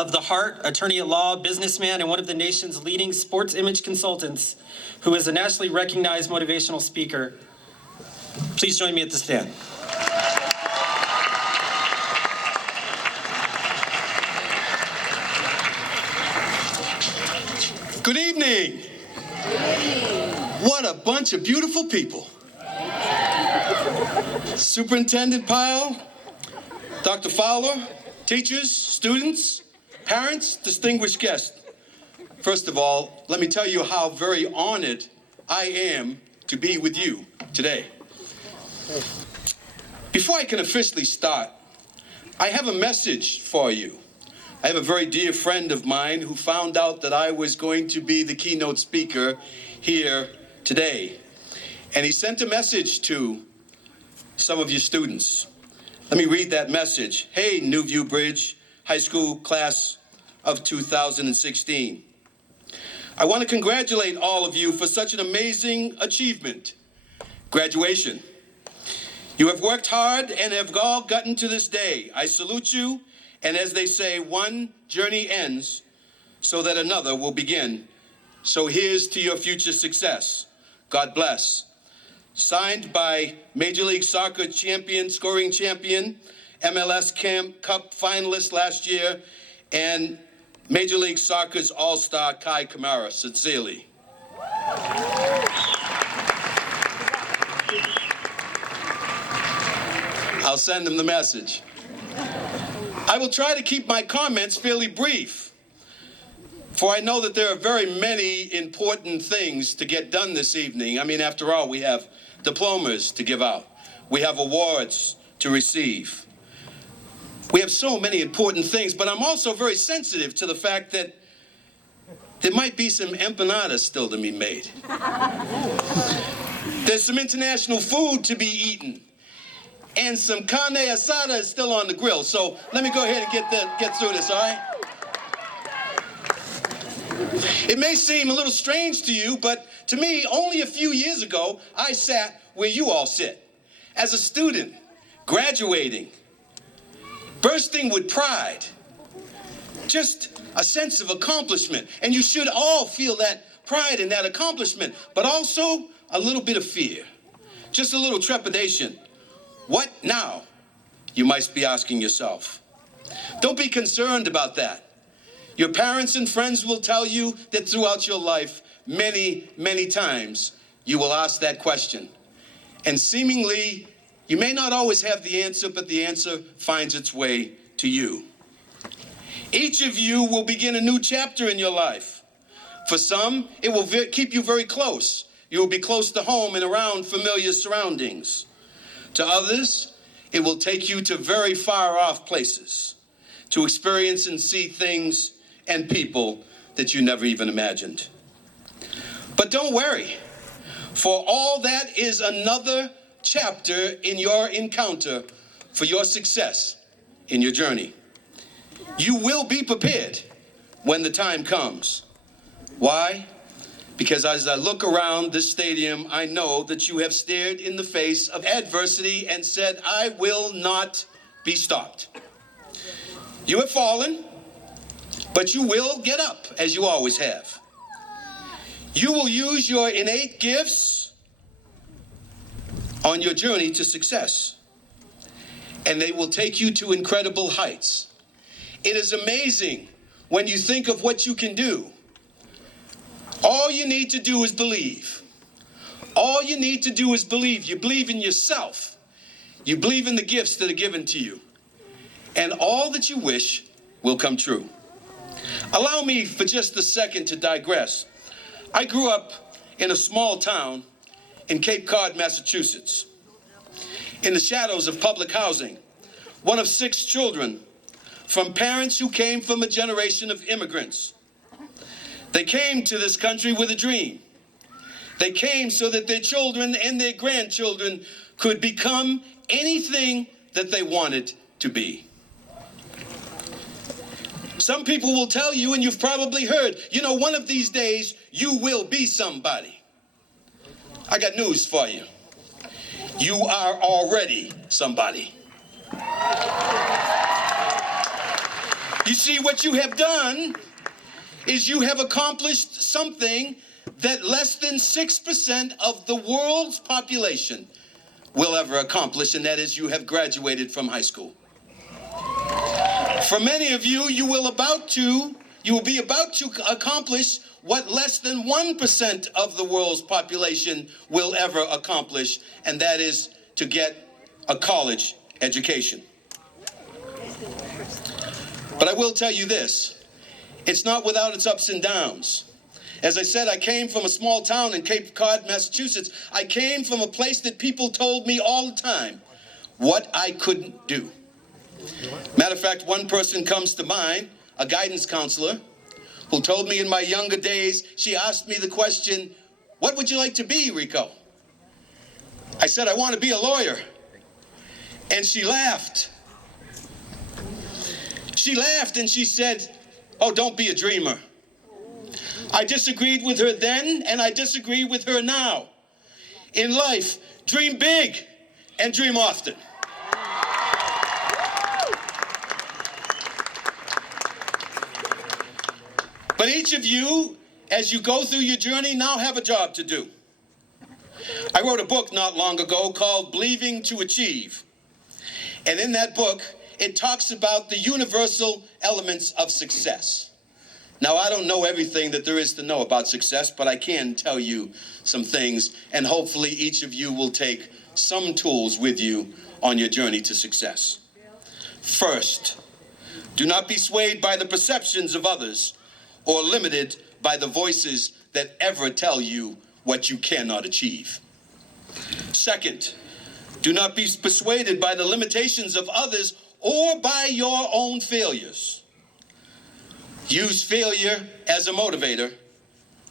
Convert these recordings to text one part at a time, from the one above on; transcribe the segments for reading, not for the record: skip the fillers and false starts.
of the heart, attorney at law, businessman, and one of the nation's leading sports image consultants, who is a nationally recognized motivational speaker. Please join me at the stand. Good evening. What a bunch of beautiful people. Superintendent Pyle, Dr. Fowler, teachers, students, parents, distinguished guests. First of all, let me tell you how very honored I am to be with you today. Before I can officially start, I have a message for you. I have a very dear friend of mine who found out that I was going to be the keynote speaker here today. And he sent a message to some of your students. Let me read that message. Hey, Nuview Bridge High School class of 2016. I want to congratulate all of you for such an amazing achievement, graduation. You have worked hard and have all gotten to this day. I salute you, and as they say, one journey ends so that another will begin. So here's to your future success. God bless. Signed by Major League Soccer champion, scoring champion, MLS Cup finalist last year, and Major League Soccer's All-Star Kai Kamara. Sincerely. I'll send him the message. I will try to keep my comments fairly brief, for I know that there are very many important things to get done this evening. I mean, after all, we have diplomas to give out. We have awards to receive. We have so many important things, but I'm also very sensitive to the fact that there might be some empanadas still to be made. There's some international food to be eaten, and some carne asada is still on the grill. So let me go ahead and get through this, all right? It may seem a little strange to you, but to me, only a few years ago, I sat where you all sit. As a student, graduating, bursting with pride, just a sense of accomplishment. And you should all feel that pride and that accomplishment, but also a little bit of fear, just a little trepidation. What now? You might be asking yourself. Don't be concerned about that. Your parents and friends will tell you that throughout your life, many, many times, you will ask that question. And seemingly, you may not always have the answer, but the answer finds its way to you. Each of you will begin a new chapter in your life. For some, it will keep you very close. You will be close to home and around familiar surroundings. To others, it will take you to very far off places to experience and see things and people that you never even imagined. But don't worry, for all that is another chapter in your encounter for your success in your journey. You will be prepared when the time comes. Why? Because as I look around this stadium, I know that you have stared in the face of adversity and said, I will not be stopped. You have fallen, but you will get up, as you always have. You will use your innate gifts on your journey to success, and they will take you to incredible heights. It is amazing when you think of what you can do. All you need to do is believe. All you need to do is believe. You believe in yourself. You believe in the gifts that are given to you. And all that you wish will come true. Allow me for just a second to digress. I grew up in a small town in Cape Cod, Massachusetts, in the shadows of public housing, one of 6 children from parents who came from a generation of immigrants. They came to this country with a dream. They came so that their children and their grandchildren could become anything that they wanted to be. Some people will tell you, and you've probably heard, you know, one of these days, you will be somebody. I got news for you. You are already somebody. You see, what you have done is you have accomplished something that less than 6% of the world's population will ever accomplish, and that is you have graduated from high school. For many of you, you will be about to accomplish what less than 1% of the world's population will ever accomplish, and that is to get a college education. But I will tell you this, it's not without its ups and downs. As I said, I came from a small town in Cape Cod, Massachusetts. I came from a place that people told me all the time what I couldn't do. Matter of fact, one person comes to mind, a guidance counselor, who told me in my younger days, she asked me the question, "What would you like to be, Rico?" I said, "I want to be a lawyer." And she laughed. She laughed and she said, "Oh, don't be a dreamer." I disagreed with her then, and I disagree with her now. In life, dream big and dream often. But each of you, as you go through your journey, now have a job to do. I wrote a book not long ago called Believing to Achieve. And in that book, it talks about the universal elements of success. Now, I don't know everything that there is to know about success, but I can tell you some things, and hopefully each of you will take some tools with you on your journey to success. First, do not be swayed by the perceptions of others or limited by the voices that ever tell you what you cannot achieve. Second, do not be persuaded by the limitations of others or by your own failures. Use failure as a motivator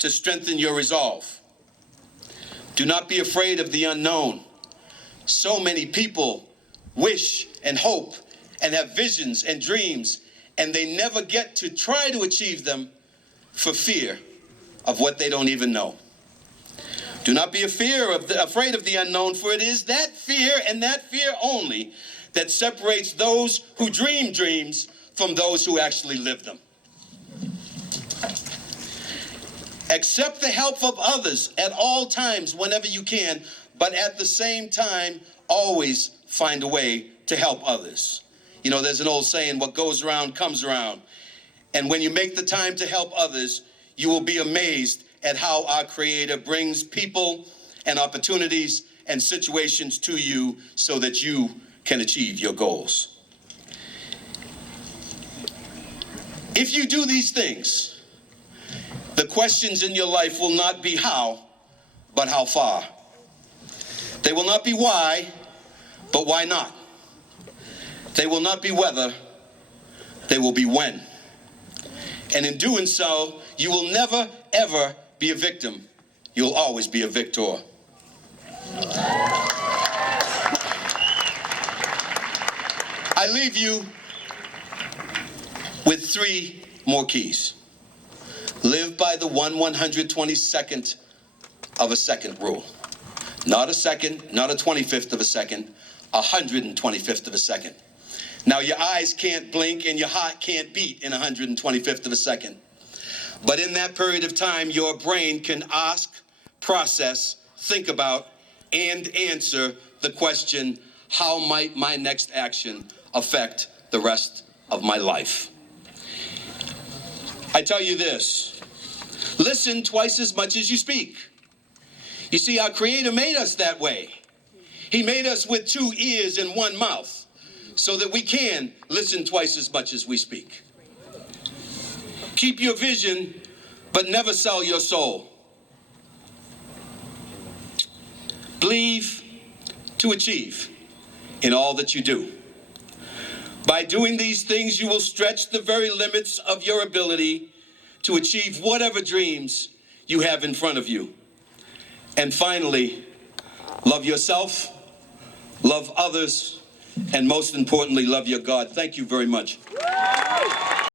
to strengthen your resolve. Do not be afraid of the unknown. So many people wish and hope and have visions and dreams, and they never get to try to achieve them for fear of what they don't even know. Do not be afraid of the unknown, for it is that fear and that fear only that separates those who dream dreams from those who actually live them. Accept the help of others at all times whenever you can, but at the same time, always find a way to help others. You know, there's an old saying, what goes around comes around. And when you make the time to help others, you will be amazed at how our Creator brings people and opportunities and situations to you so that you can achieve your goals. If you do these things, the questions in your life will not be how, but how far. They will not be why, but why not. They will not be whether, they will be when. And in doing so, you will never, ever be a victim. You'll always be a victor. I leave you with 3 more keys. Live by the 1/122nd of a second rule. Not a second, not a 25th of a second, 125th of a second. Now, your eyes can't blink and your heart can't beat in 125th of a second. But in that period of time, your brain can ask, process, think about, and answer the question, how might my next action affect the rest of my life? I tell you this, listen twice as much as you speak. You see, our Creator made us that way. He made us with 2 ears and 1 mouth so that we can listen twice as much as we speak. Keep your vision, but never sell your soul. Believe to achieve in all that you do. By doing these things, you will stretch the very limits of your ability to achieve whatever dreams you have in front of you. And finally, love yourself, love others, and most importantly, love your God. Thank you very much.